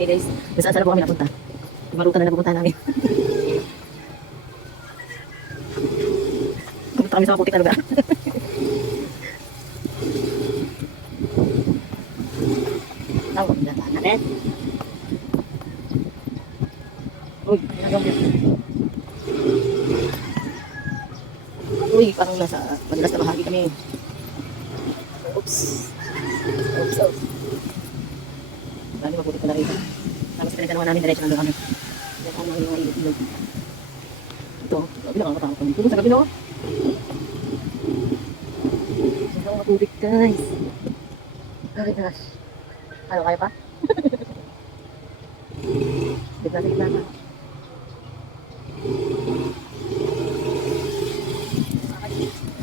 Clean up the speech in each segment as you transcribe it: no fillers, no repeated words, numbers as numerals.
Okay guys, saan na po kami napunta? Marutan na pupunta namin. Pupunta kami sa maputik na lugar. Tawag na natin. Uy, uy, parang nasa madalas na bahagi kami. Oops. Oops, oops. Lagi maputik na rito. Tapos pinagtanungan namin, diretso nandun kami. Diyan kami yung mga ilog. Ito, sabi lang ang katawag kami. Tulong sa gabi, no? Diyan kami maputik, guys. Oh gosh. Ano, kaya pa? Gitna sa gitna ka.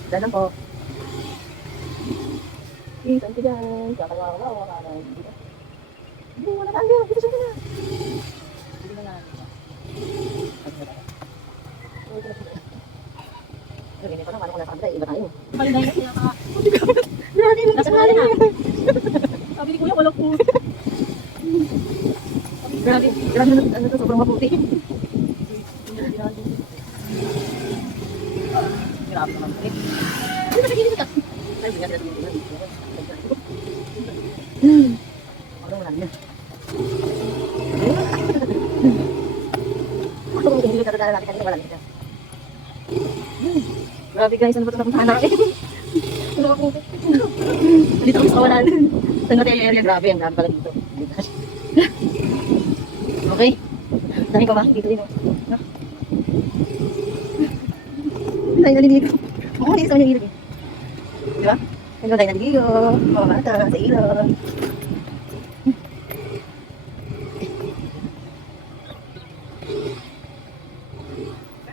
Diyan lang po. Isan ko dyan. Kakalawa ka na. Hindi, wala ka. Dito siya na. Hindi na nga. Ganyan pa naman ako nasa kabila. Iba tayo. Palinday na kaya ka. Grabe mo. Nasa kanya na. Sabi ni Kuya, walang po. Grabe. Grabe na. Ano to? Sobrang maputi. Grabe naman. Ano ba sa gilid ka? Ay, hindi natin natin. Ano wala na. Ako kung hindi ka dadala natin kanina, wala na. Grabe guys, ano ba ito napuntahan natin? Ano ako? Dito kami sa kawalan. Saan natin yung area? Grabe, ang grabe pala dito. Okay. Dami pa ba? Dito din. Dahil naliligo. Oo, hindi sa yung ilog eh. Di ba? Hello, dahil naliligo. Mga bata sa ilog.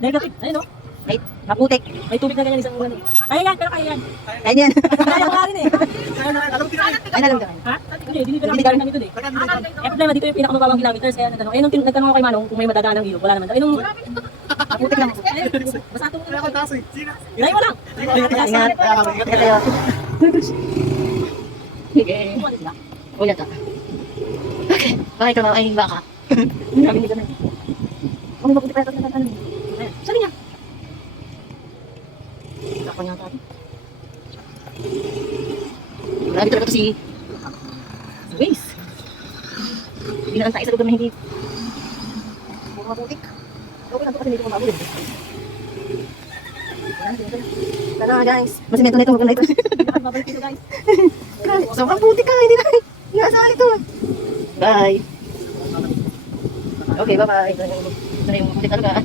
Negative. Ayun o. Ay, maputik. May tubig na ganyan isang uwan. Kaya yan, pero kaya yan. Ayun yan. Kaya ko nga rin eh. Ay, nalang ka. Ha? Hindi, dinidigaran kami doon eh. Eh, problema dito yung pinakamababang kilometers. Kaya nagtanong. Ayun, nagtanong ako kay Manong kung may madadaan ng ilog. Wala naman. Ayun, Maputik lang. basta itong Ilay mo lang. Ingat. Ingat kayo. Sige. Umalis na. Ulat ka. Okay. Bakit ka ba ay baka? Grabe hindi ka na. Kung maputik pa ito sa ano. Sabi niya. Ako niya tayo. Grabe talaga ito si Grace. Hindi na lang tayo sa lugar na hindi. Mga maputik. Okay lang ito kasi medyo mabago din. Tara nga guys. Masimento na ito. Maganda ito. Babalik dito guys. Sobrang putik ka. Hindi na. Nasaan ito. Bye. Okay, bye-bye. Ito na yung putik talaga.